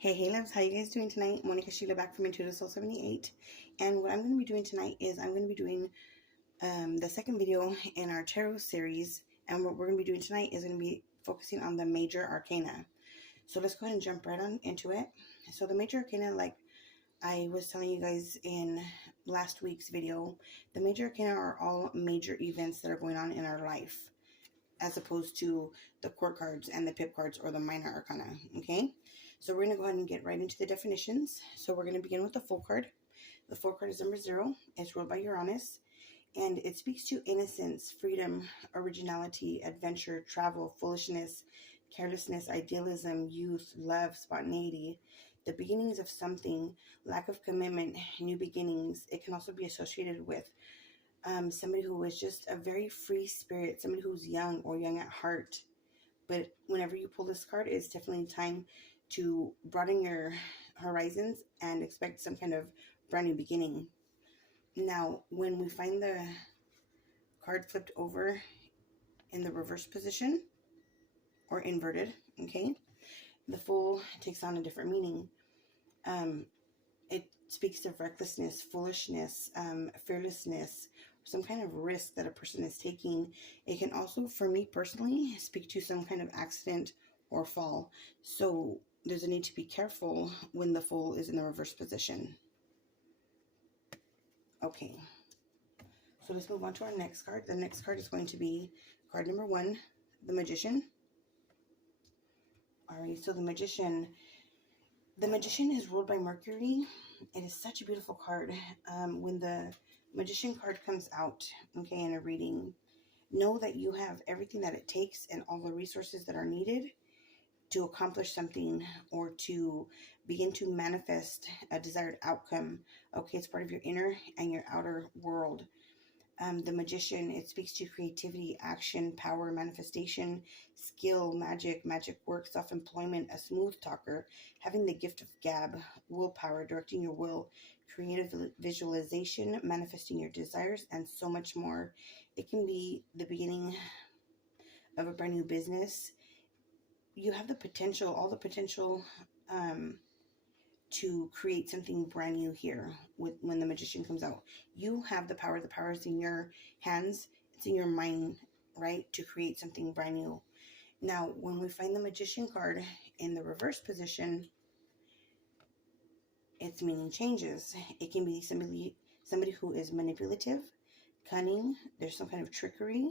Hey loves, how you guys doing tonight? Monica Sheila back from Intuitive Soul 78. And what I'm going to be doing tonight is I'm going to be doing the second video in our tarot series. And what we're going to be doing tonight is going to be focusing on the major arcana. So let's go ahead and jump right on into it. So the major arcana, like I was telling you guys in last week's video, the major arcana are all major events that are going on in our life, as opposed to the court cards and the pip cards or the minor arcana, okay? So we're going to go ahead and get right into the definitions. So we're going to begin with the Fool card. The Fool card is number 0. It's ruled by Uranus, and it speaks to innocence, freedom, originality, adventure, travel, foolishness, carelessness, idealism, youth, love, spontaneity, the beginnings of something, lack of commitment, new beginnings. It can also be associated with somebody who is just a very free spirit, somebody who's young or young at heart. But whenever you pull this card, it's definitely time to broaden your horizons and expect some kind of brand new beginning. Now, when we find the card flipped over in the reverse position or inverted, okay, the Fool takes on a different meaning. It speaks of recklessness, foolishness, fearlessness, some kind of risk that a person is taking. It can also, for me personally, speak to some kind of accident or fall. So there's a need to be careful when the Fool is in the reverse position. Okay, so let's move on to our next card. The next card is going to be card number 1, the Magician. All right, so the Magician is ruled by Mercury. It is such a beautiful card. When the Magician card comes out, okay, in a reading, know that you have everything that it takes and all the resources that are needed to accomplish something or to begin to manifest a desired outcome. Okay, it's part of your inner and your outer world. The Magician, it speaks to creativity, action, power, manifestation, skill, magic work, self-employment, a smooth talker, having the gift of gab, willpower, directing your will, creative visualization, manifesting your desires, and so much more. It can be the beginning of a brand new business. You have the potential, all the potential to create something brand new here when the Magician comes out. You have the power. The power is in your hands. It's in your mind, right, to create something brand new. Now, when we find the Magician card in the reverse position, its meaning changes. It can be somebody who is manipulative, cunning. There's some kind of trickery,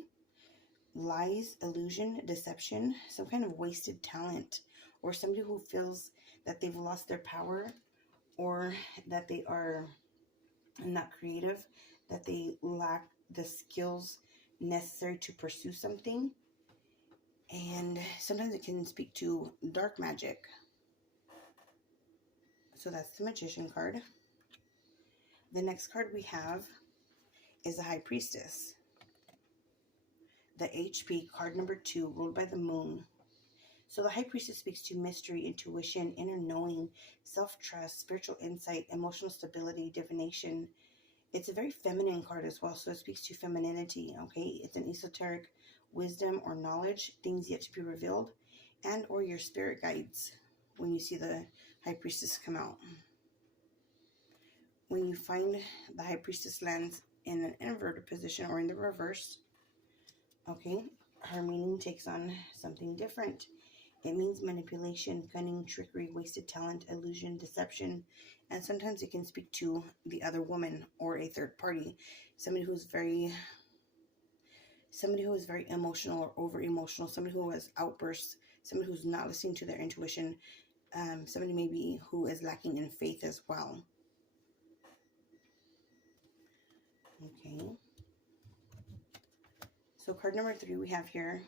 lies, illusion, deception, some kind of wasted talent, or somebody who feels that they've lost their power or that they are not creative, that they lack the skills necessary to pursue something. And sometimes it can speak to dark magic. So that's the Magician card. The next card we have is the High Priestess. The HP card number 2, ruled by the Moon. So the High Priestess speaks to mystery, intuition, inner knowing, self-trust, spiritual insight, emotional stability, divination. It's a very feminine card as well, so it speaks to femininity, okay? It's an esoteric wisdom or knowledge, things yet to be revealed, and or your spirit guides when you see the High Priestess come out. When you find the High Priestess lands in an inverted position or in the reverse, okay, her meaning takes on something different. It means manipulation, cunning, trickery, wasted talent, illusion, deception, and sometimes it can speak to the other woman or a third party, somebody who is very emotional or over emotional, somebody who has outbursts, somebody who's not listening to their intuition, somebody maybe who is lacking in faith as well. Okay. So card number 3 we have here,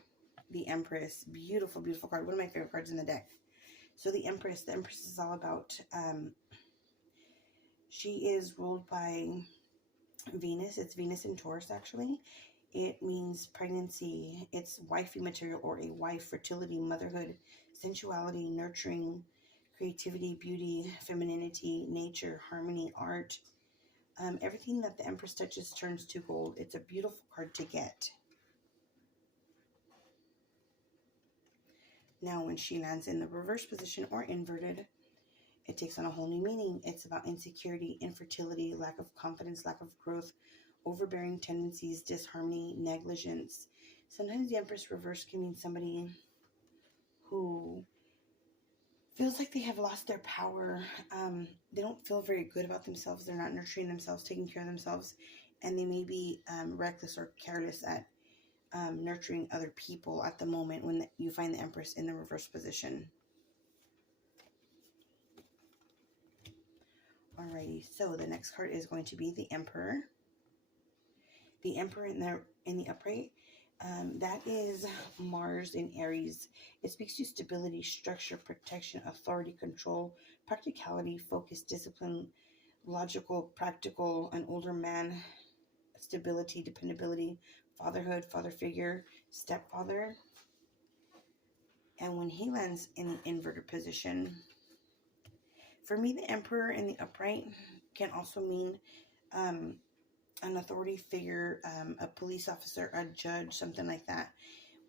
the Empress. Beautiful, beautiful card. One of my favorite cards in the deck. So the Empress is all about, she is ruled by Venus. It's Venus in Taurus, actually. It means pregnancy. It's wifey material or a wife, fertility, motherhood, sensuality, nurturing, creativity, beauty, femininity, nature, harmony, art. Everything that the Empress touches turns to gold. It's a beautiful card to get. Now, when she lands in the reverse position or inverted, it takes on a whole new meaning. It's about insecurity, infertility, lack of confidence, lack of growth, overbearing tendencies, disharmony, negligence. Sometimes the Empress reverse can mean somebody who feels like they have lost their power. They don't feel very good about themselves. They're not nurturing themselves, taking care of themselves, and they may be reckless or careless at nurturing other people at the moment when you find the Empress in the reverse position. Alrighty, so the next card is going to be the Emperor. The Emperor in the upright, that is Mars in Aries. It speaks to stability, structure, protection, authority, control, practicality, focus, discipline, logical, practical, an older man, stability, dependability, fatherhood, father figure, stepfather. And when he lands in the inverted position, for me, the Emperor in the upright can also mean an authority figure, a police officer, a judge, something like that.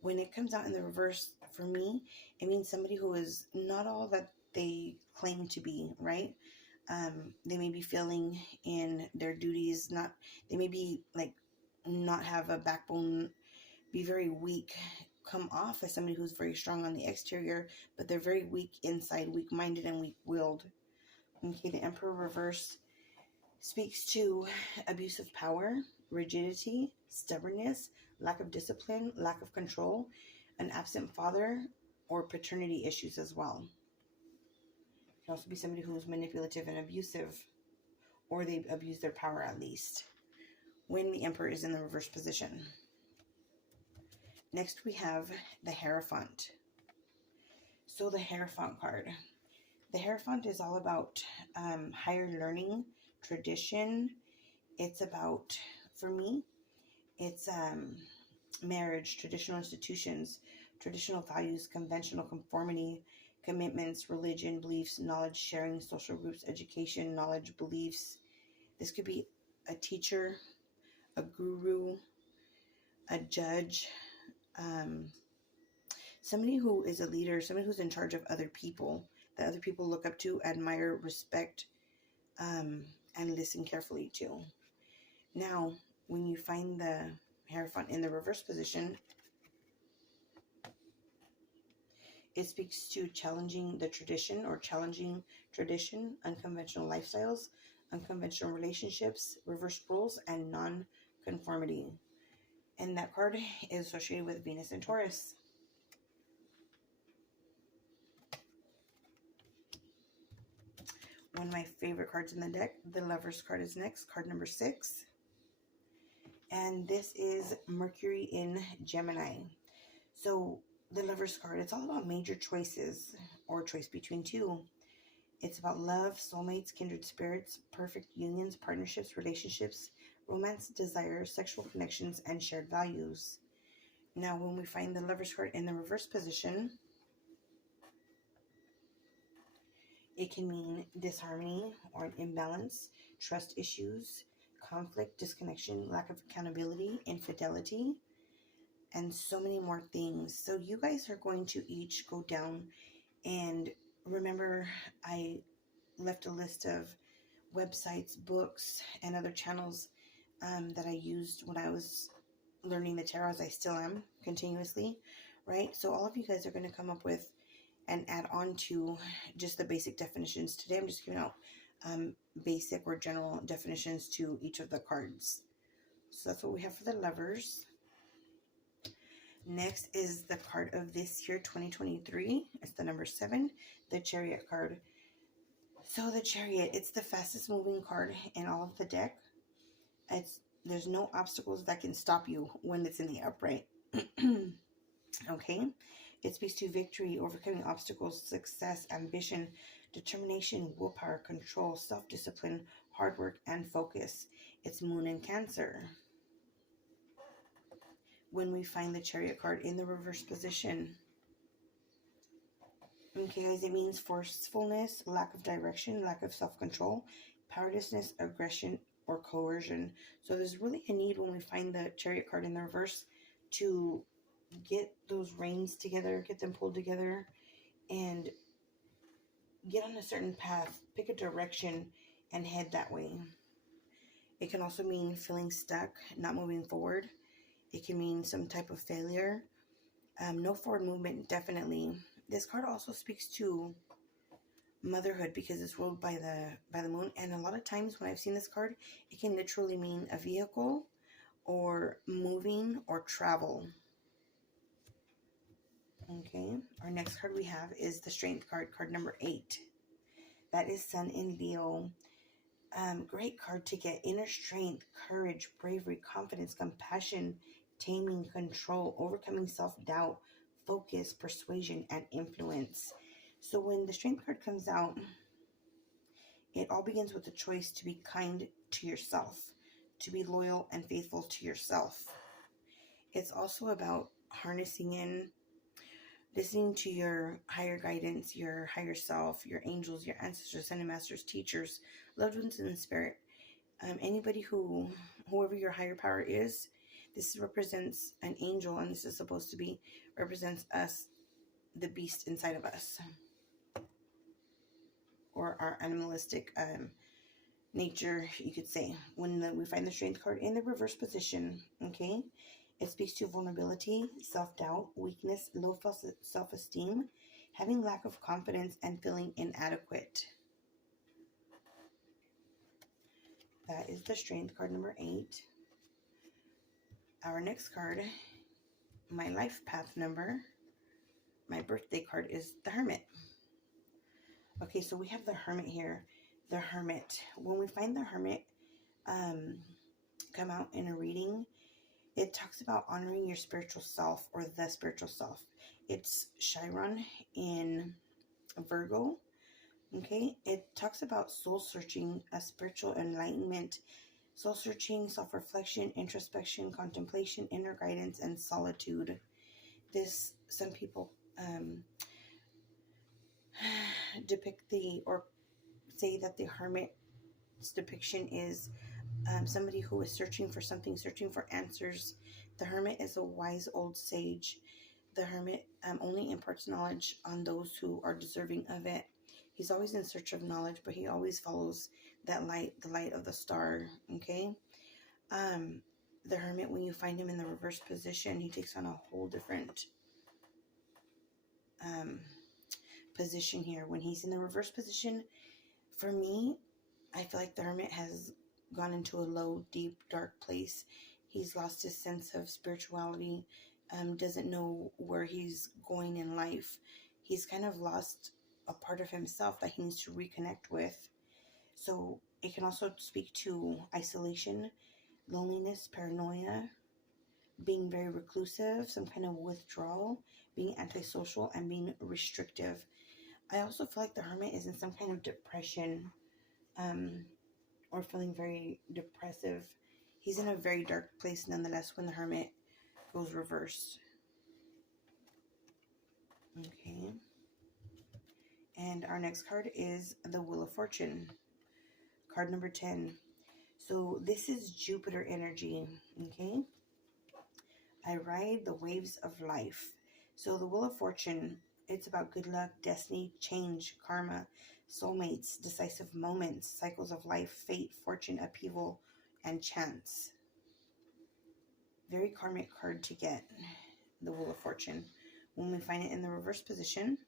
When it comes out in the reverse, for me, it means somebody who is not all that they claim to be, right? They may be failing in their duties, they may be like not have a backbone, be very weak, come off as somebody who's very strong on the exterior, but they're very weak inside, weak-minded and weak-willed. Okay, the Emperor reverse speaks to abuse of power, rigidity, stubbornness, lack of discipline, lack of control, an absent father, or paternity issues as well. It can also be somebody who's manipulative and abusive, or they abuse their power at least, when the Emperor is in the reverse position. Next, we have the Hierophant. So the Hierophant card. The Hierophant is all about higher learning, tradition. It's about, for me, it's marriage, traditional institutions, traditional values, conventional conformity, commitments, religion, beliefs, knowledge sharing, social groups, education, knowledge, beliefs. This could be a teacher, a guru, a judge, somebody who is a leader, somebody who's in charge of other people, that other people look up to, admire, respect, and listen carefully to. Now, when you find the Hierophant in the reverse position, it speaks to challenging the tradition or challenging tradition, unconventional lifestyles, unconventional relationships, reverse roles, and non-conformity. And that card is associated with Venus and Taurus. One of my favorite cards in the deck, the Lover's card, is next, card number 6. And this is Mercury in Gemini. So the Lover's card, it's all about major choices or choice between two. It's about love, soulmates, kindred spirits, perfect unions, partnerships, relationships, romance, desire, sexual connections, and shared values. Now, when we find the Lover's card in the reverse position, it can mean disharmony or an imbalance, trust issues, conflict, disconnection, lack of accountability, infidelity, and so many more things. So you guys are going to each go down and remember, I left a list of websites, books, and other channels that I used when I was learning the tarot, as I still am continuously, right? So all of you guys are going to come up with and add on to just the basic definitions. Today I'm just giving out basic or general definitions to each of the cards. So that's what we have for the Lovers. Next is the card of this year, 2023. It's the number 7, the Chariot card. So the Chariot, it's the fastest moving card in all of the deck. There's no obstacles that can stop you when it's in the upright. Okay? It speaks to victory, overcoming obstacles, success, ambition, determination, willpower, control, self-discipline, hard work, and focus. It's Moon in Cancer. When we find the Chariot card in the reverse position, okay guys, it means forcefulness, lack of direction, lack of self-control, powerlessness, aggression, or coercion. So there's really a need when we find the Chariot card in the reverse to get those reins together, get them pulled together, and get on a certain path, pick a direction, and head that way. It can also mean feeling stuck, not moving forward. It can mean some type of failure. No forward movement, definitely. This card also speaks to motherhood because it's ruled by the moon, and a lot of times when I've seen this card, it can literally mean a vehicle or moving or travel. Okay, our next card we have is the Strength card, card number 8. That is Sun in Leo. Great card to get: inner strength, courage, bravery, confidence, compassion, taming, control, overcoming self-doubt, focus, persuasion, and influence. So when the Strength card comes out, it all begins with the choice to be kind to yourself, to be loyal and faithful to yourself. It's also about harnessing in, listening to your higher guidance, your higher self, your angels, your ancestors, ascended masters, teachers, loved ones in the spirit. Anybody whoever your higher power is, this represents an angel, and this is supposed to be, represents us, the beast inside of us, or our animalistic nature, you could say. When we find the Strength card in the reverse position, okay, it speaks to vulnerability, self-doubt, weakness, low self-esteem, having lack of confidence, and feeling inadequate. That is the Strength card number 8. Our next card, my life path number, my birthday card, is the Hermit. Okay, so we have the Hermit here. The Hermit. When we find the Hermit come out in a reading, it talks about honoring your spiritual self, or the spiritual self. It's Chiron in Virgo. Okay, it talks about soul searching, a spiritual enlightenment, soul searching, self-reflection, introspection, contemplation, inner guidance, and solitude. This, some people depict or say that the Hermit's depiction is somebody who is searching for something, searching for answers. The Hermit is a wise old sage. The Hermit only imparts knowledge on those who are deserving of it. He's always in search of knowledge, but he always follows that light, the light of the star, okay? The Hermit, when you find him in the reverse position, he takes on a whole different position here. When he's in the reverse position, for me, I feel like the Hermit has gone into a low, deep, dark place. He's lost his sense of spirituality, doesn't know where he's going in life. He's kind of lost a part of himself that he needs to reconnect with. So it can also speak to isolation, loneliness, paranoia, being very reclusive, some kind of withdrawal, being antisocial, and being restrictive. I also feel like the Hermit is in some kind of depression, or feeling very depressive. He's in a very dark place nonetheless when the Hermit goes reverse. Okay. And our next card is the Wheel of Fortune, card number 10. So this is Jupiter energy, okay? I ride the waves of life. So the Wheel of Fortune, it's about good luck, destiny, change, karma, soulmates, decisive moments, cycles of life, fate, fortune, upheaval, and chance. Very karmic card to get, the Wheel of Fortune. When we find it in the reverse position,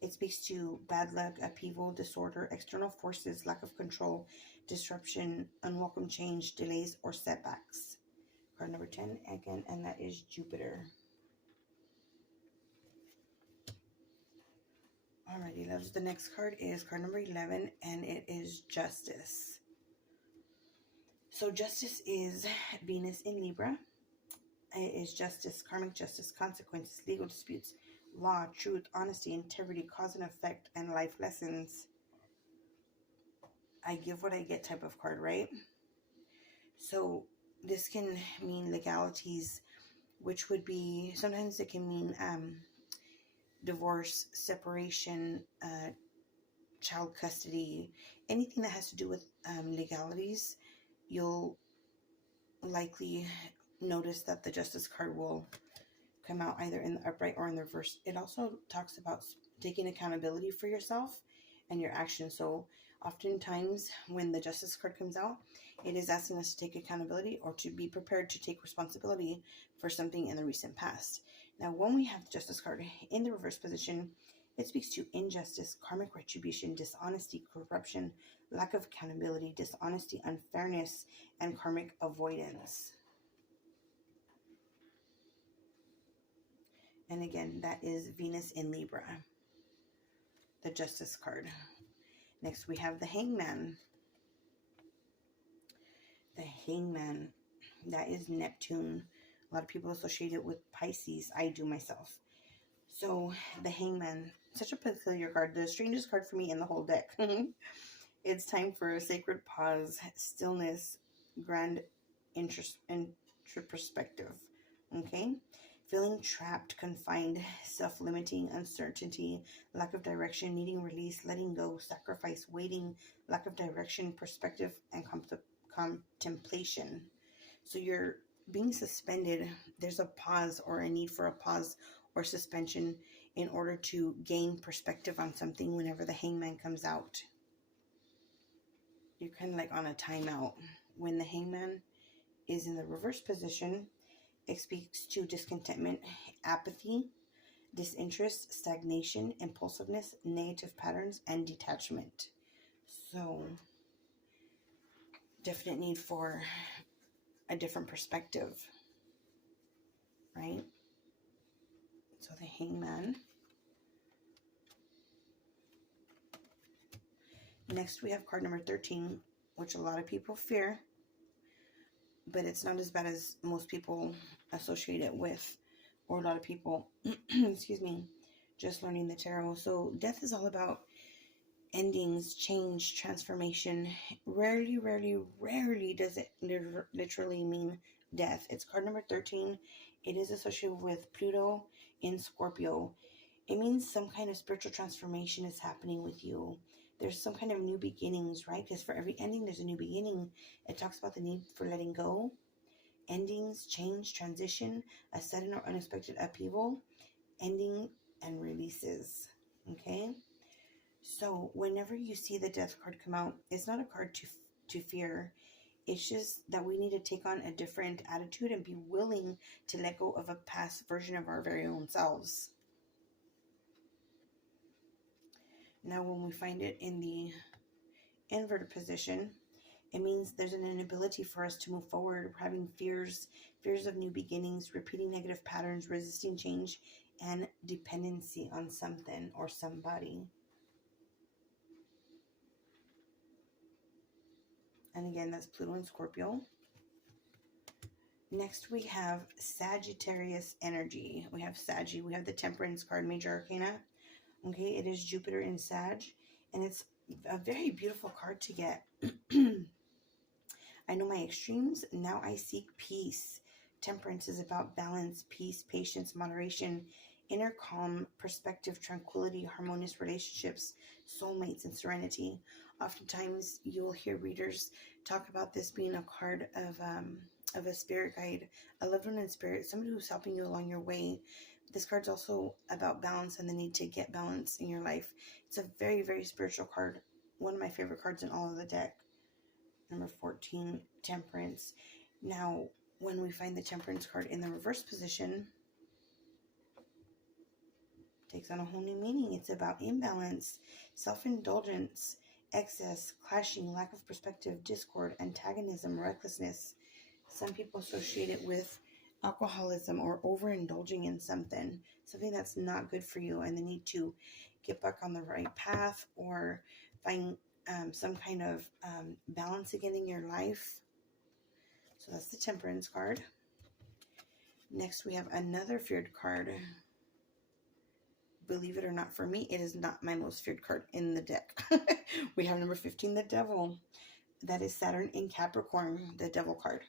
it speaks to bad luck, upheaval, disorder, external forces, lack of control, disruption, unwelcome change, delays, or setbacks. Card number 10 again, and that is Jupiter. Alrighty, loves. The next card is card number 11, and it is Justice. So Justice is Venus in Libra. It is justice, karmic justice, consequences, legal disputes, law, truth, honesty, integrity, cause and effect, and life lessons. I give what I get type of card, right? So this can mean legalities, which would be, sometimes it can mean divorce, separation, child custody, anything that has to do with legalities. You'll likely notice that the Justice card will come out either in the upright or in the reverse. It also talks about taking accountability for yourself and your actions. So oftentimes when the Justice card comes out, it is asking us to take accountability or to be prepared to take responsibility for something in the recent past. Now, when we have the Justice card in the reverse position, it speaks to injustice, karmic retribution, dishonesty, corruption, lack of accountability, dishonesty, unfairness, and karmic avoidance. And again, that is Venus in Libra, the Justice card. Next, we have the Hangman. The Hangman, that is Neptune. A lot of people associate it with Pisces. I do myself. So, the Hangman, such a peculiar card. The strangest card for me in the whole deck. It's time for a sacred pause, stillness, grand introspective. Okay? Feeling trapped, confined, self-limiting, uncertainty, lack of direction, needing release, letting go, sacrifice, waiting, lack of direction, perspective, and contemplation. So you're being suspended. There's a pause or a need for a pause or suspension in order to gain perspective on something whenever the Hangman comes out. You're kind of like on a timeout. When the Hangman is in the reverse position, it speaks to discontentment, apathy, disinterest, stagnation, impulsiveness, negative patterns, and detachment. So, definite need for a different perspective, right? So, the Hangman. Next, we have card number 13, which a lot of people fear, but it's not as bad as most people associate it with, or a lot of people, excuse me, just learning the tarot. So death is all about endings, change, transformation. Rarely does it literally mean death. It's card number 13. It is associated with Pluto in Scorpio. It means some kind of spiritual transformation is happening with you. There's some kind of new beginnings, right? Because for every ending, there's a new beginning. It talks about the need for letting go, endings, change, transition, a sudden or unexpected upheaval, ending, and releases. Okay? So whenever you see the death card come out, it's not a card to fear. It's just that we need to take on a different attitude and be willing to let go of a past version of our very own selves. Now, when we find it in the inverted position, it means there's an inability for us to move forward. We're having fears of new beginnings, repeating negative patterns, resisting change, and dependency on something or somebody. And again, that's Pluto and Scorpio. Next, we have Sagittarius energy. We have Saggy. We have the Temperance card, Major Arcana. Okay, it is Jupiter in Sag, and it's a very beautiful card to get. I know my extremes. Now I seek peace. Temperance is about balance, peace, patience, moderation, inner calm, perspective, tranquility, harmonious relationships, soulmates, and serenity. Oftentimes, you'll hear readers talk about this being a card of a spirit guide, a loved one in spirit, somebody who's helping you along your way. This card's also about balance and the need to get balance in your life. It's a very, very spiritual card. One of my favorite cards in all of the deck. Number 14, Temperance. Now, when we find the Temperance card in the reverse position, it takes on a whole new meaning. It's about imbalance, self-indulgence, excess, clashing, lack of perspective, discord, antagonism, recklessness. Some people associate it with alcoholism or overindulging in something that's not good for you, and the need to get back on the right path or find some kind of balance again in your life. So that's the Temperance card. Next, we have another feared card. Believe it or not, for me, it is not my most feared card in the deck. We have number 15, the Devil. That is Saturn in Capricorn, the Devil card.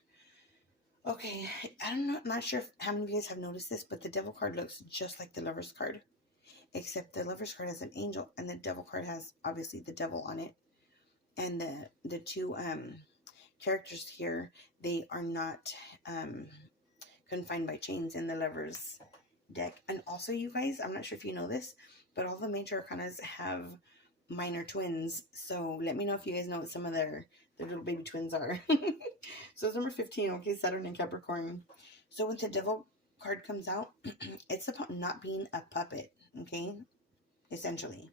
Okay, I'm not sure how many of you guys have noticed this, but the Devil card looks just like the Lover's card, except the Lover's card has an angel, and the Devil card has, obviously, the devil on it. And the two characters here, they are not confined by chains in the Lover's deck. And also, you guys, I'm not sure if you know this, but all the major arcanas have minor twins. So let me know if you guys know what some of their little baby twins are. So it's number 15, okay, Saturn and Capricorn. So when the Devil card comes out, it's about not being a puppet, okay, essentially.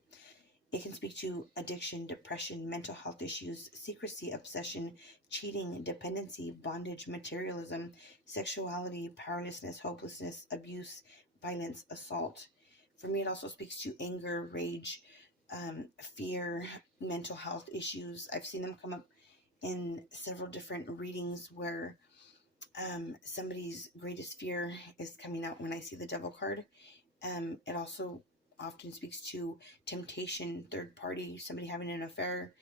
It can speak to addiction, depression, mental health issues, secrecy, obsession, cheating, dependency, bondage, materialism, sexuality, powerlessness, hopelessness, abuse, violence, assault. For me, it also speaks to anger, rage, fear, mental health issues. I've seen them come up in several different readings where somebody's greatest fear is coming out when I see the Devil card. It also often speaks to temptation, third party, somebody having an affair,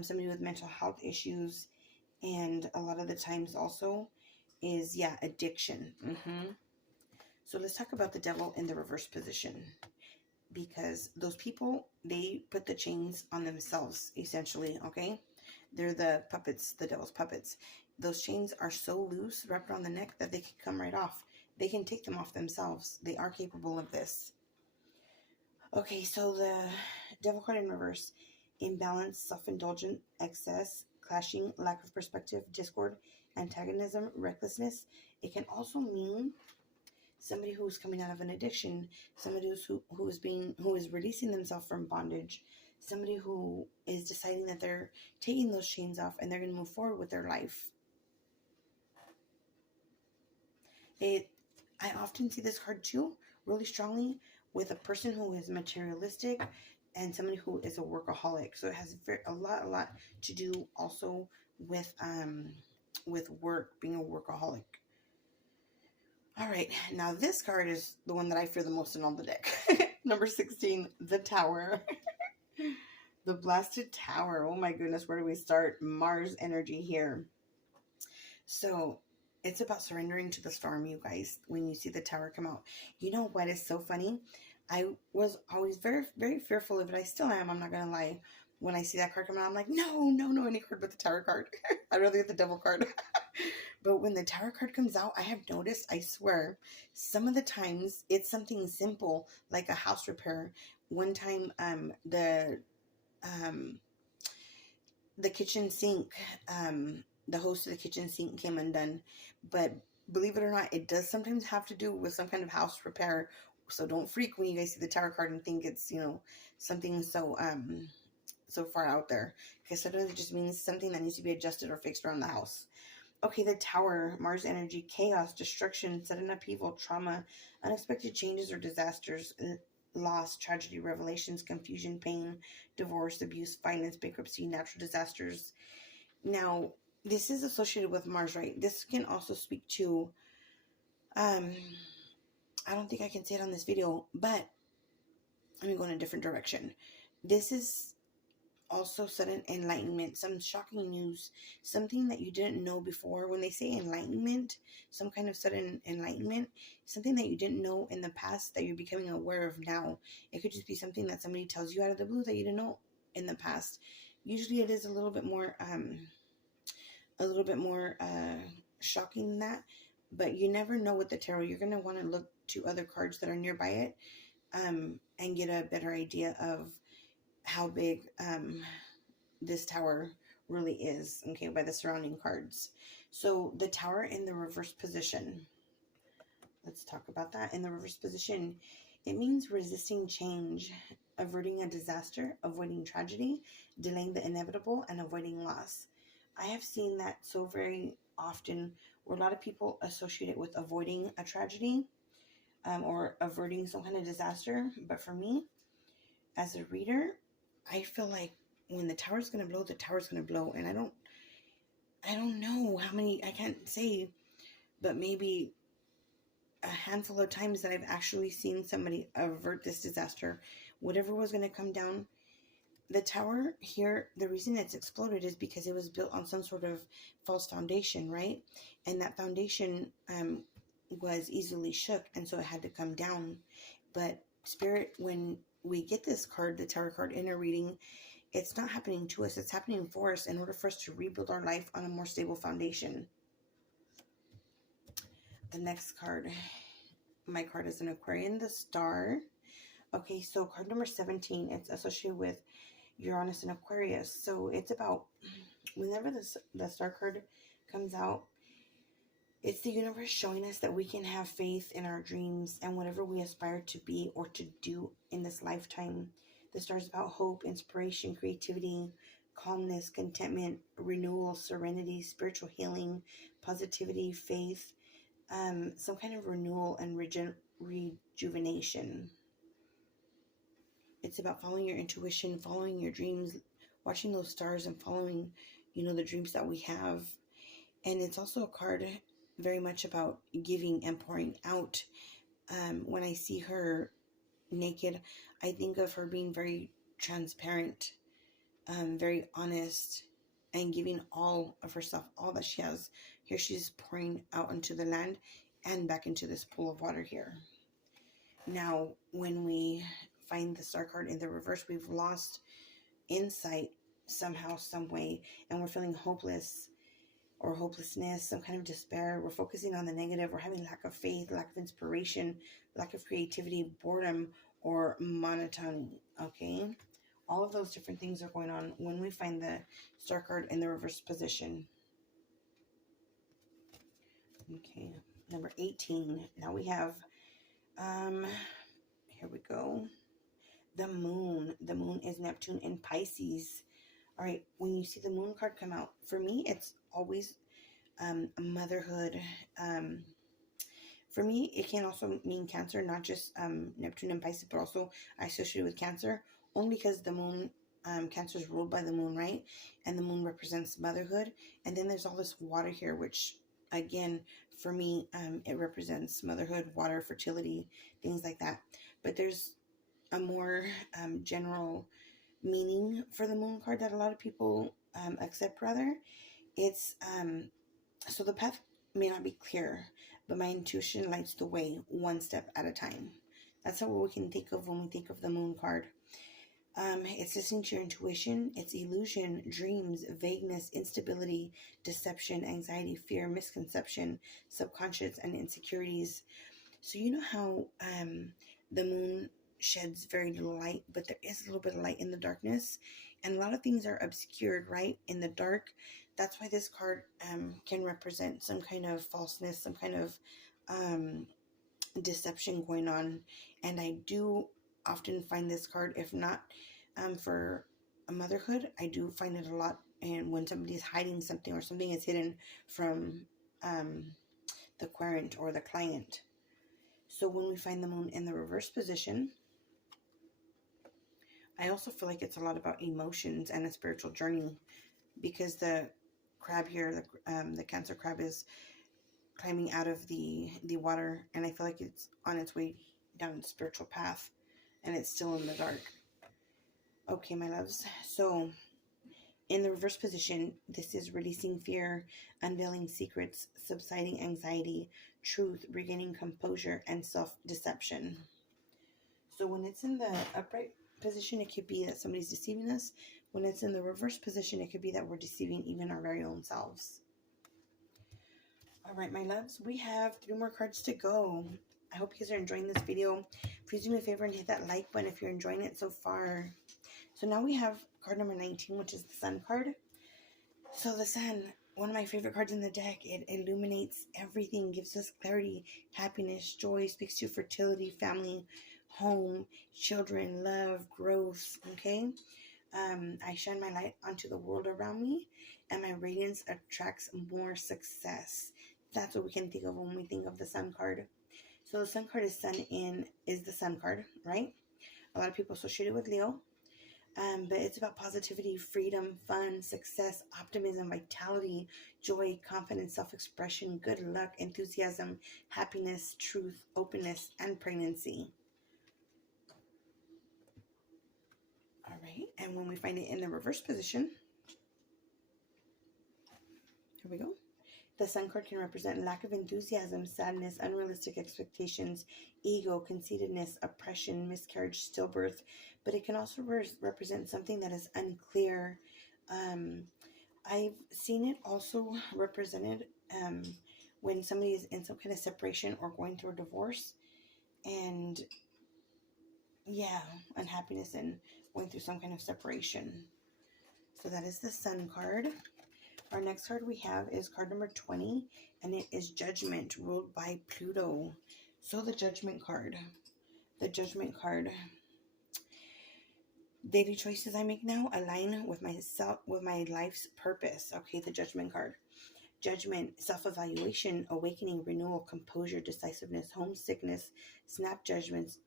somebody with mental health issues, and a lot of the times also is, yeah, addiction. So let's talk about the Devil in the reverse position, because those people, they put the chains on themselves, essentially, okay? They're the puppets, the Devil's puppets. Those chains are so loose, wrapped around the neck, that they can come right off. They can take them off themselves. They are capable of this. Okay, so the Devil card in reverse: imbalance, self-indulgent, excess, clashing, lack of perspective, discord, antagonism, recklessness. It can also mean somebody who's coming out of an addiction, somebody who is releasing themselves from bondage, somebody who is deciding that they're taking those chains off and they're going to move forward with their life. I often see this card too, really strongly, with a person who is materialistic and somebody who is a workaholic. So it has a lot to do also with work, being a workaholic. All right, now this card is the one that I fear the most in all the deck. Number 16, the Tower. The Blasted Tower. Oh my goodness, where do we start? Mars energy here. So it's about surrendering to the storm, you guys, when you see the Tower come out. You know what is so funny? I was always very, very fearful of it. I still am, I'm not going to lie. When I see that card come out, I'm like, no, any card but the Tower card. I'd rather get the Devil card. But when the Tower card comes out, I have noticed, I swear, some of the times it's something simple, like a house repair. One time, the kitchen sink, the hose to the kitchen sink came undone. But believe it or not, it does sometimes have to do with some kind of house repair. So don't freak when you guys see the Tower card and think it's, something so far out there. Because sometimes it just means something that needs to be adjusted or fixed around the house. Okay, the Tower, Mars energy, chaos, destruction, sudden upheaval, trauma, unexpected changes or disasters, loss, tragedy, revelations, confusion, pain, divorce, abuse, violence, bankruptcy, natural disasters. Now, this is associated with Mars, right? This can also speak to, I don't think I can say it on this video, but let me go in a different direction. This is also sudden enlightenment, some shocking news, something that you didn't know before. When they say enlightenment, some kind of sudden enlightenment, something that you didn't know in the past that you're becoming aware of now. It could just be something that somebody tells you out of the blue that you didn't know in the past. Usually it is a little bit more shocking than that, but you never know with the tarot. You're going to want to look to other cards that are nearby it and get a better idea of how big this Tower really is, okay, by the surrounding cards. So the Tower in the reverse position, let's talk about that. In the reverse position, it means resisting change, averting a disaster, avoiding tragedy, delaying the inevitable, and avoiding loss. I have seen that so very often where a lot of people associate it with avoiding a tragedy or averting some kind of disaster. But for me, as a reader, I feel like when the Tower's going to blow, the Tower's going to blow. And I don't know how many, I can't say, but maybe a handful of times that I've actually seen somebody avert this disaster. Whatever was going to come down. The Tower here, the reason it's exploded is because it was built on some sort of false foundation, right? And that foundation was easily shook, and so it had to come down. But Spirit, when we get this card, the Tower card, in a reading, it's not happening to us, it's happening for us in order for us to rebuild our life on a more stable foundation. The next card, my card is an Aquarian, the star. Okay, so card number 17, it's associated with Uranus and Aquarius. So it's about, whenever the star card comes out, it's the universe showing us that we can have faith in our dreams and whatever we aspire to be or to do in this lifetime. The star is about hope, inspiration, creativity, calmness, contentment, renewal, serenity, spiritual healing, positivity, faith, some kind of renewal and rejuvenation. It's about following your intuition, following your dreams, watching those stars and following, the dreams that we have. And it's also a card very much about giving and pouring out. When I see her naked, I think of her being very transparent, very honest, and giving all of herself, all that she has. Here she's pouring out into the land and back into this pool of water here. Now, when we find the star card in the reverse, we've lost insight somehow, some way, and we're feeling hopeless or hopelessness, some kind of despair. We're focusing on the negative. We're having lack of faith, lack of inspiration, lack of creativity, boredom, or monotony, okay? All of those different things are going on when we find the star card in the reverse position. Okay, number 18. Now we have, here we go. The moon. The moon is Neptune in Pisces. All right, when you see the moon card come out, for me, it's always motherhood. For me, it can also mean Cancer, not just Neptune and Pisces, but also I associate it with Cancer, only because the moon, Cancer is ruled by the moon, right? And the moon represents motherhood. And then there's all this water here, which, again, for me, it represents motherhood, water, fertility, things like that. But there's a more general meaning for the moon card that a lot of people accept, rather. It's so the path may not be clear, but my intuition lights the way one step at a time. That's how we can think of when we think of the moon card. It's listening to your intuition. It's illusion, dreams, vagueness, instability, deception, anxiety, fear, misconception, subconscious, and insecurities. So you know how the moon sheds very little light, but there is a little bit of light in the darkness, and a lot of things are obscured, right, in the dark. That's why this card can represent some kind of falseness, some kind of deception going on. And I do often find this card, if not for a motherhood, I do find it a lot. And when somebody is hiding something or something is hidden from the querent or the client. So when we find the moon in the reverse position, I also feel like it's a lot about emotions and a spiritual journey, because the crab here, the Cancer crab, is climbing out of the water, and I feel like it's on its way down the spiritual path, and it's still in the dark. Okay, my loves. So in the reverse position, this is releasing fear, unveiling secrets, subsiding anxiety, truth, regaining composure, and self-deception. So when it's in the upright position, it could be that somebody's deceiving us. When it's in the reverse position, it could be that we're deceiving even our very own selves. All right, my loves, we have 3 more cards to go. I hope you guys are enjoying this video. Please do me a favor and hit that like button if you're enjoying it so far. So now we have card number 19, which is the Sun card. So the Sun, one of my favorite cards in the deck, it illuminates everything, gives us clarity, happiness, joy, speaks to fertility, family, home, children, love, growth, okay? I shine my light onto the world around me, and my radiance attracts more success. That's what we can think of when we think of the Sun card. So the Sun card is the Sun card, right? A lot of people associate it with Leo. But it's about positivity, freedom, fun, success, optimism, vitality, joy, confidence, self-expression, good luck, enthusiasm, happiness, truth, openness, and pregnancy. All right, and when we find it in the reverse position, here we go. The Sun card can represent lack of enthusiasm, sadness, unrealistic expectations, ego, conceitedness, oppression, miscarriage, stillbirth. But it can also represent something that is unclear. I've seen it also represented when somebody is in some kind of separation or going through a divorce. and yeah, unhappiness and going through some kind of separation. So that is the Sun card. Our next card we have is card number 20, and it is Judgment, ruled by Pluto. So the Judgment card. The Judgment card. Daily choices I make now align with myself, with my life's purpose. Okay, the Judgment card. Judgment, self-evaluation, awakening, renewal, composure, decisiveness, homesickness, snap judgments,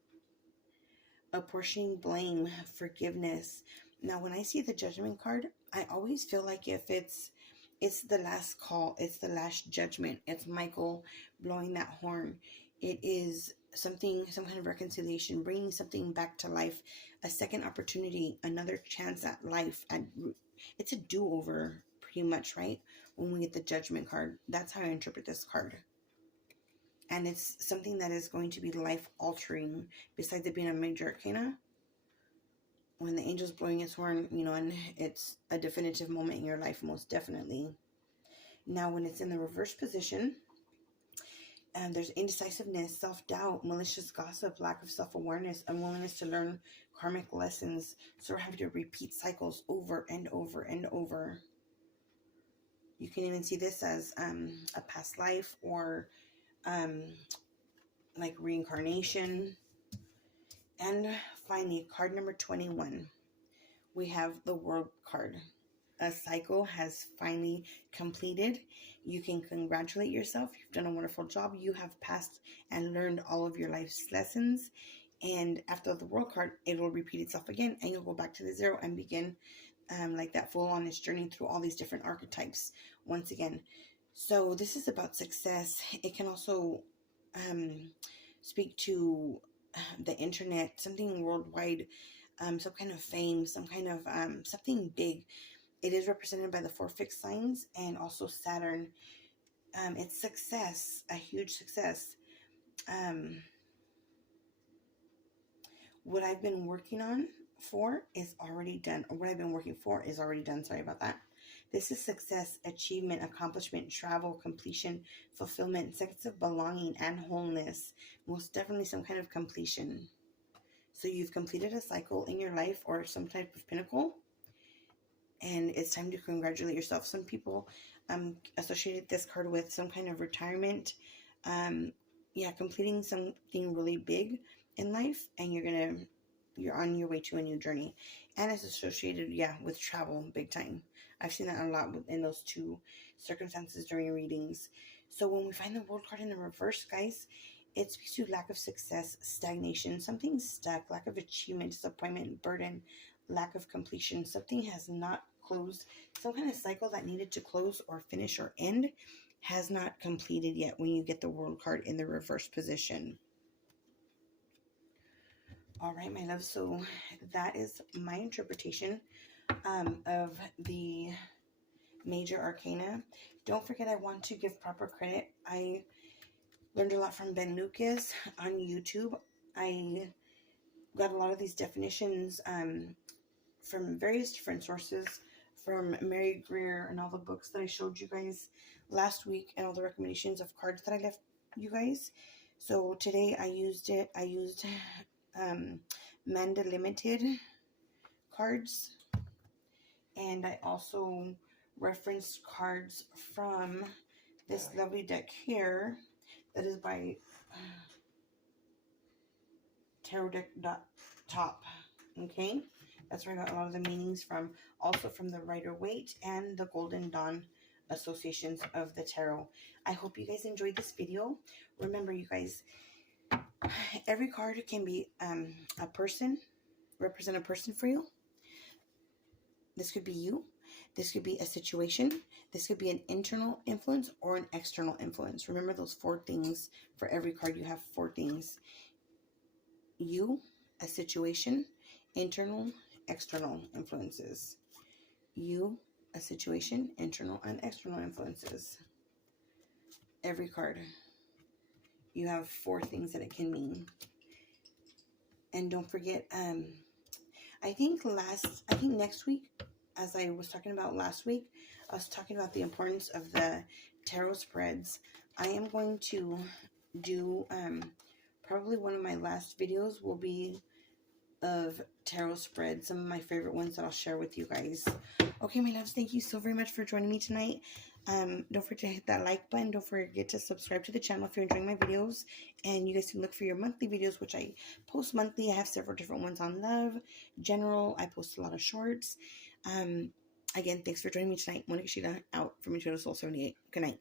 apportioning blame, forgiveness. Now, when I see the Judgment card, I always feel like if it's the last call, it's the last judgment. It's Michael blowing that horn. It is something, some kind of reconciliation, bringing something back to life, a second opportunity, another chance at life. It's a do-over, pretty much, right? When we get the Judgment card, that's how I interpret this card. And it's something that is going to be life-altering, besides it being a major arcana. When the angel's blowing its horn, you know, and it's a definitive moment in your life, most definitely. Now, when it's in the reverse position, and there's indecisiveness, self-doubt, malicious gossip, lack of self-awareness, unwillingness to learn karmic lessons. So we're having to repeat cycles over and over and over. You can even see this as a past life, or like reincarnation. And finally, card number 21. We have the World card. A cycle has finally completed. You can congratulate yourself. You've done a wonderful job. You have passed and learned all of your life's lessons. And after the World card, it will repeat itself again, and you'll go back to the zero and begin like that full-on journey through all these different archetypes once again. So this is about success. It can also speak to the internet, something worldwide, some kind of fame, some kind of something big. It is represented by the 4 fixed signs and also Saturn. It's success, a huge success. What I've been working on for is already done. Or what I've been working for is already done. Sorry about that. This is success, achievement, accomplishment, travel, completion, fulfillment, sense of belonging, and wholeness. Most definitely some kind of completion. So you've completed a cycle in your life, or some type of pinnacle, and it's time to congratulate yourself. Some people associated this card with some kind of retirement. Yeah, completing something really big in life, and you're on your way to a new journey. And it's associated, yeah, with travel big time. I've seen that a lot in those two circumstances during readings. So when we find the World card in the reverse, guys, it speaks to lack of success, stagnation, something stuck, lack of achievement, disappointment, burden, lack of completion. Something has not closed. Some kind of cycle that needed to close or finish or end has not completed yet when you get the World card in the reverse position. All right, my love. So that is my interpretation of the major arcana. Don't forget, I want to give proper credit. I learned a lot from Ben Lucas on YouTube. I got a lot of these definitions from various different sources, from Mary Greer and all the books that I showed you guys last week, and all the recommendations of cards that I left you guys. So today I used Manda Limited cards, and I also referenced cards from this lovely deck here that is by tarotdeck.top. Okay, that's where I got a lot of the meanings from, also from the Rider-Waite and the Golden Dawn associations of the tarot. I hope you guys enjoyed this video. Remember, you guys, every card can be a person, represent a person for you. This could be you. This could be a situation. This could be an internal influence or an external influence. Remember those 4 things. For every card, you have 4 things. You, a situation, internal, external influences. You, a situation, internal, and external influences. Every card. You have 4 things that it can mean. And don't forget, I think next week, as I was talking about last week, I was talking about the importance of the tarot spreads. I am going to do probably one of my last videos will be of tarot spreads, some of my favorite ones that I'll share with you guys. Okay, my loves, thank you so very much for joining me tonight. Don't forget to hit that like button. Don't forget to subscribe to the channel if you're enjoying my videos. And you guys can look for your monthly videos, which I post monthly. I have several different ones on love, general. I post a lot of shorts. Again, thanks for joining me tonight. Monica Sheila out from Intuitive Soul 78. Good night.